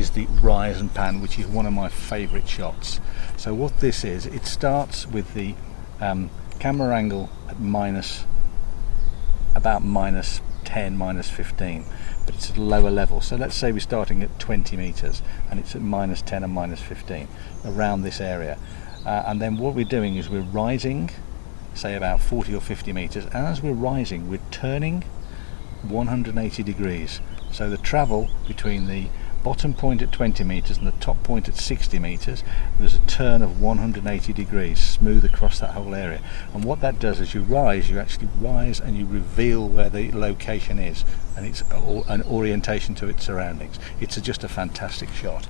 is the rise and pan, which is one of my favourite shots. So what this is, it starts with the camera angle at about minus 10, minus 15, but it's at a lower level. So let's say we're starting at 20 meters and it's at minus 10 and minus 15 around this area, and then what we're doing is we're rising, say about 40 or 50 meters, and as we're rising we're turning 180 degrees. So the travel between the bottom point at 20 meters and the top point at 60 meters, there's a turn of 180 degrees smooth across that whole area. And what that does is you actually rise and you reveal where the location is, and it's an orientation to its surroundings. It's just a fantastic shot.